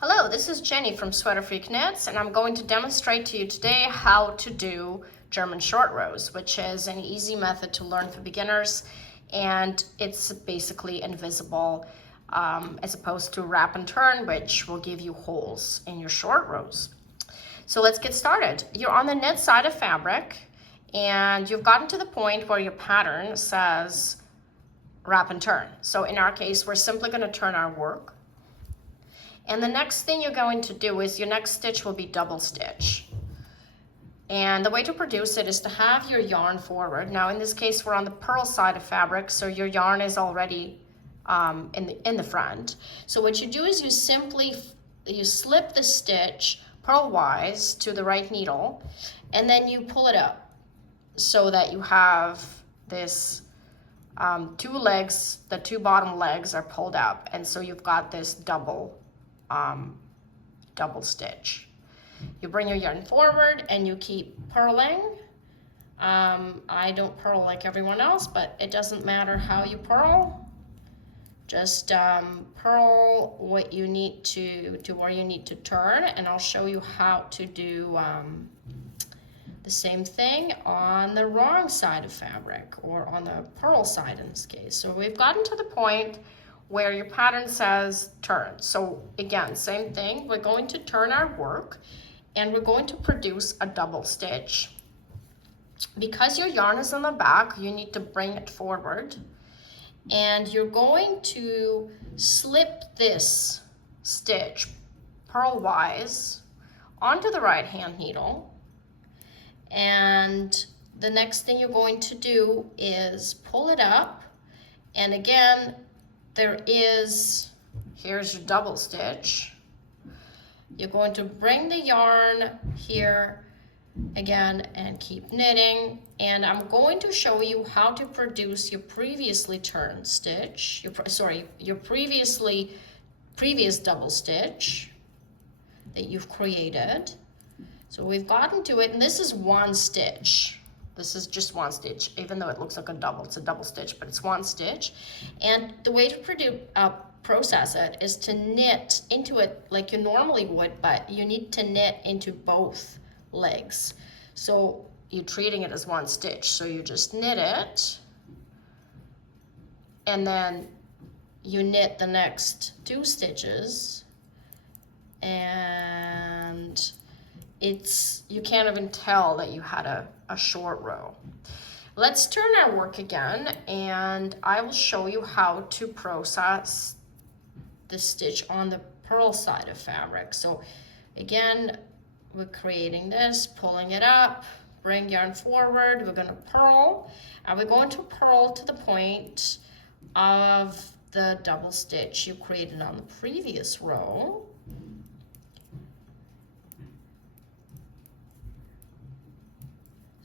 Hello, this is Jenny from Sweater Freak Knits, and I'm going to demonstrate to you today how to do German short rows, which is an easy method to learn for beginners, and it's basically invisible as opposed to wrap and turn, which will give you holes in your short rows. So let's get started. You're on the knit side of fabric, and you've gotten to the point where your pattern says wrap and turn. So in our case, we're simply going to turn our work. And the next thing you're going to do is your next stitch will be double stitch. And the way to produce it is to have your yarn forward. Now in this case, we're on the purl side of fabric, so your yarn is already in the front. So what you do is you slip the stitch purlwise to the right needle, and then you pull it up so that you have this two legs, the two bottom legs are pulled up, and so you've got this double stitch. You bring your yarn forward and you keep purling. I don't purl like everyone else, but it doesn't matter how you purl. Just purl what you need to where you need to turn, and I'll show you how to do the same thing on the wrong side of fabric, or on the purl side in this case. So we've gotten to the point where your pattern says turn. So again, same thing, we're going to turn our work and we're going to produce a double stitch. Because your yarn is on the back, you need to bring it forward, and you're going to slip this stitch purlwise onto the right hand needle, and the next thing you're going to do is pull it up, and again, here's your double stitch. You're going to bring the yarn here again and keep knitting, and I'm going to show you how to produce your previously turned stitch, your previous double stitch that you've created. So we've gotten to it, and this is one stitch. This is just one stitch, even though it looks like a double. It's a double stitch, but it's one stitch. And the way to process it is to knit into it like you normally would, but you need to knit into both legs. So you're treating it as one stitch. So you just knit it, and then you knit the next two stitches, and you can't even tell that you had a short row. Let's turn our work again, and I will show you how to process the stitch on the purl side of fabric. So again, we're creating this, pulling it up, bring yarn forward, we're going to purl, and we're going to purl to the point of the double stitch you created on the previous row.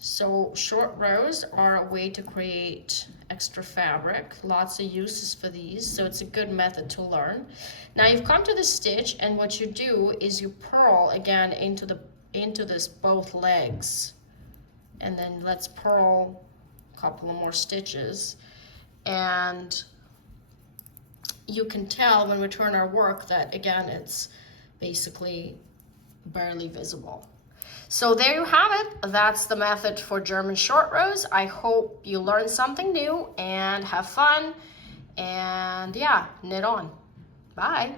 So short rows are a way to create extra fabric. Lots of uses for these, so it's a good method to learn. Now you've come to the stitch, and what you do is you purl again into this both legs, and then let's purl a couple of more stitches, and you can tell when we turn our work that again it's basically barely visible. So there you have it. That's the method for German short rows. I hope you learned something new and have fun, and yeah, knit on. Bye.